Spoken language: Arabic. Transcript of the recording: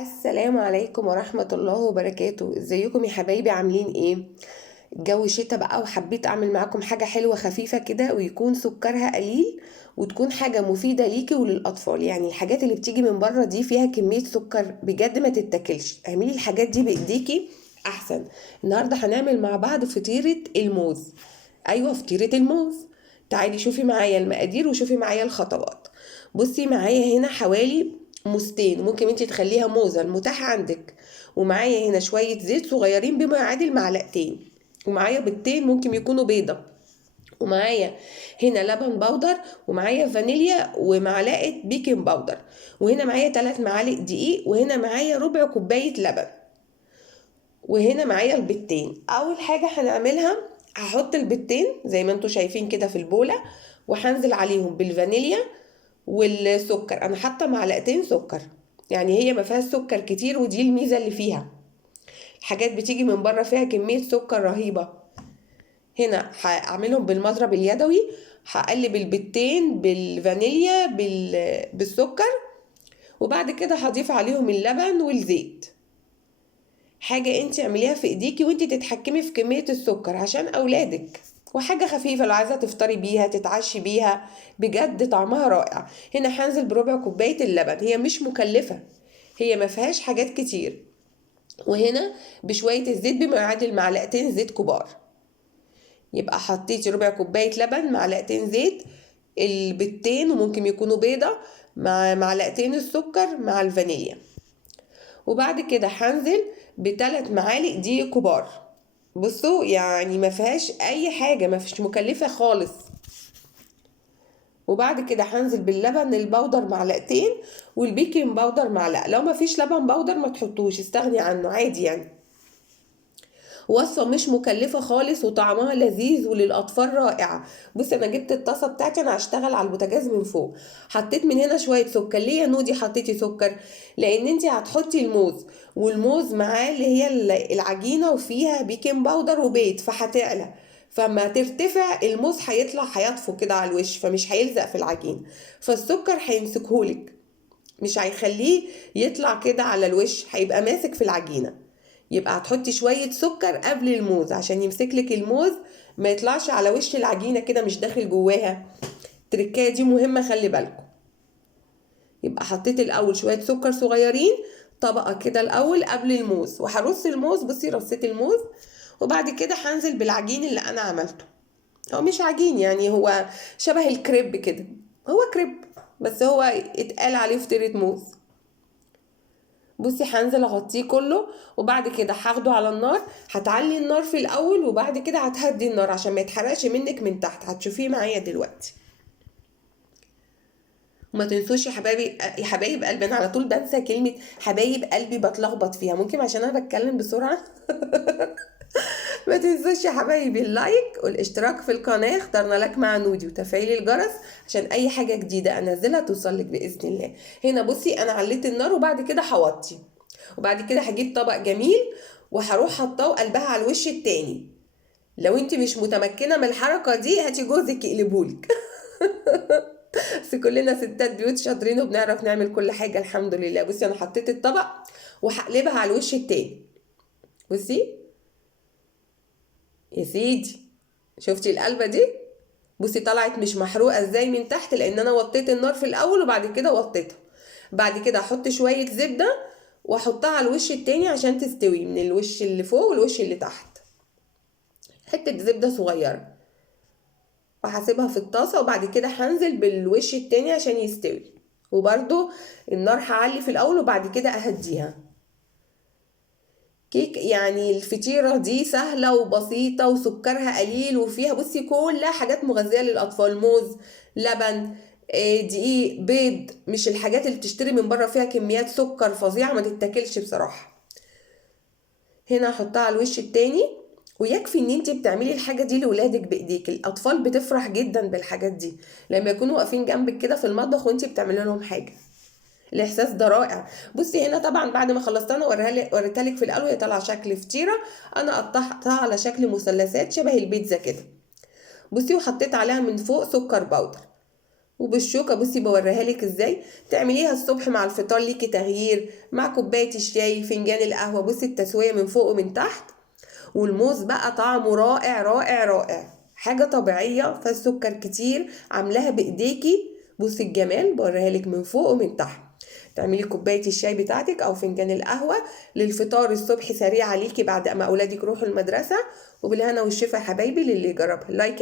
السلام عليكم ورحمة الله وبركاته. ازيكم يا حبايبي؟ عاملين ايه؟ الجو شتا بقى، وحبيت اعمل معاكم حاجة حلوة خفيفة كده، ويكون سكرها قليل، وتكون حاجة مفيدة ليكي وللأطفال. يعني الحاجات اللي بتيجي من بره دي فيها كمية سكر بجد ما تتاكلش. اعملي الحاجات دي بإيديكي احسن. النهاردة هنعمل مع بعض فطيرة الموز. ايوه، فطيرة الموز. تعالي شوفي معايا المقادير وشوفي معايا الخطوات. بصي معايا هنا حوالي موزتين، ممكن انت تخليها موزة المتاحة عندك. ومعايا هنا شوية زيت صغيرين بما يعادل معلقتين. ومعايا بيضتين ممكن يكونوا بيضة. ومعايا هنا لبن بودر، ومعايا فانيليا، ومعلقة بيكنج باودر. وهنا معايا 3 معالق دقيق، وهنا معايا ربع كوباية لبن. وهنا معايا البيضتين. اول حاجة هنعملها، هحط البيضتين زي ما انتوا شايفين كده في البولة، وهنزل عليهم بالفانيليا والسكر. انا حاطه معلقتين سكر، يعني هي ما فيهاش سكر كتير، ودي الميزه اللي فيها. الحاجات بتيجي من بره فيها كميه سكر رهيبه. هنا هعملهم بالمضرب اليدوي. هقلب البيضتين بالفانيليا بالسكر. وبعد كده هضيف عليهم اللبن والزيت. حاجة انت اعمليها في ايديكي وانت تتحكمي في كمية السكر عشان اولادك. وحاجة خفيفة لو عايزة تفطري بيها تتعشي بيها. بجد طعمها رائع. هنا هنزل بربع كوباية اللبن، هي مش مكلفة. هي ما فيهاش حاجات كتير. وهنا بشوية الزيت بما يعادل معلقتين زيت كبار. يبقى حطيتي ربع كوباية لبن، معلقتين زيت، البيضتين وممكن يكونوا بيضة، مع معلقتين السكر مع الفانيليا. وبعد كده هنزل ب3 معالق دقيق كبار. بصوا يعني ما فيهاش اي حاجه، ما فيش مكلفه خالص. وبعد كده هنزل باللبن البودر معلقتين، والبيكنج باودر معلقه. لو ما فيش لبن بودر ما تحطوش، استغني عنه عادي يعني. وصفة مش مكلفة خالص، وطعمها لذيذ وللأطفال رائعة. بص، أنا جبت الطاسة بتاعتي، أنا هشتغل على البوتاجاز من فوق. حطيت من هنا شوية سكر. ليه يا نودي حطيتي سكر؟ لأن انتي هتحطي الموز، والموز معاه اللي هي العجينة، وفيها بيكنج باودر وبيض، فهتعلى. فما ترتفع الموز هيطلع هيطفو كده على الوش، فمش هيلزق في العجين. فالسكر هيمسكهولك، مش هيخليه يطلع كده على الوش، هيبقى ماسك في العجينة. يبقى هتحطي شوية سكر قبل الموز عشان يمسكلك الموز، ما يطلعش على وش العجينة كده مش داخل جواها. التركاية دي مهمة، خلي بالكم. يبقى حطيت الأول شوية سكر صغيرين، طبقة كده الأول قبل الموز، وهرص الموز. بصي رصيت الموز. وبعد كده هنزل بالعجين اللي أنا عملته. هو مش عجين يعني، هو شبه الكريب كده. هو كريب، بس هو اتقال عليه فطيرة موز. بصي هنزل اغطيه كله، وبعد كده هاخده على النار. هتعلي النار في الاول، وبعد كده هتهدي النار عشان ما يتحرقش منك من تحت. هتشوفيه معايا دلوقتي. وما تنسوش يا حبايبي، يا حبايب قلبي، انا على طول بنسى كلمة حبايب قلبي، بتلخبط فيها، ممكن عشان انا بتكلم بسرعة. ما تنسوش يا حبايبي اللايك والاشتراك في القناة، اخترنا لك مع نودي، وتفعيل الجرس عشان اي حاجة جديدة انزلها توصلك باذن الله. هنا بصي انا عليت النار، وبعد كده هوطي. وبعد كده هجيب طبق جميل، وهروح حطاه وقلبها على الوش التاني. لو انت مش متمكنة من الحركة دي، هاتي جوزك يقلبهولك. بس كلنا ستات بيوت شاطرين، وبنعرف نعمل كل حاجة الحمد لله. بصي انا حطيت الطبق، وهقلبها على الوش التاني. بصي يا سيدي، شفتي القلبة دي؟ بصي طلعت مش محروقة ازاي من تحت، لان انا وطيت النار في الاول وبعد كده وطيتها. بعد كده احط شوية زبدة، واحطها على الوش التاني عشان تستوي من الوش اللي فوق والوش اللي تحت. حتة زبدة صغيرة، وهسيبها في الطاسة. وبعد كده هنزل بالوش التاني عشان يستوي. وبرده النار هعلي في الاول، وبعد كده اهديها. كيك يعني الفطيرة دي سهلة وبسيطة، وسكرها قليل، وفيها بصي كلها حاجات مغذية للأطفال. موز، لبن، دقيق، بيض، مش الحاجات اللي بتشتري من بره فيها كميات سكر فظيعة ما تتاكلش بصراحة. هنا هحطها على الوش التاني. ويكفي ان انت بتعملي الحاجة دي لولادك بايديك. الاطفال بتفرح جدا بالحاجات دي لما يكونوا واقفين جنبك كده في المطبخ وانت بتعملي لهم حاجة. الاحساس ده رائع. بصي هنا طبعا بعد ما خلصت انا وريتها لك في الاول، هي طالعه شكل فطيره. انا قطعتها على شكل مثلثات شبه البيتزا كده. بصي وحطيت عليها من فوق سكر باودر. وبالشوكة بصي بوريها لك ازاي تعمليها الصبح مع الفطار، ليكي تغيير مع كوباية الشاي، فنجان القهوة. بصي التسوية من فوق ومن تحت، والموز بقى طعمه رائع رائع رائع، حاجة طبيعية فالسكر كتير، عاملاها بايديكي. بصي الجمال، بوريها لك من فوق ومن تحت. تعملي كوباية الشاي بتاعتك او فنجان القهوة للفطار الصبح، سريع عليكي بعد ما اولادك يروحوا المدرسة. وبالهنا والشفا يا حبايبي للي يجربها. لايك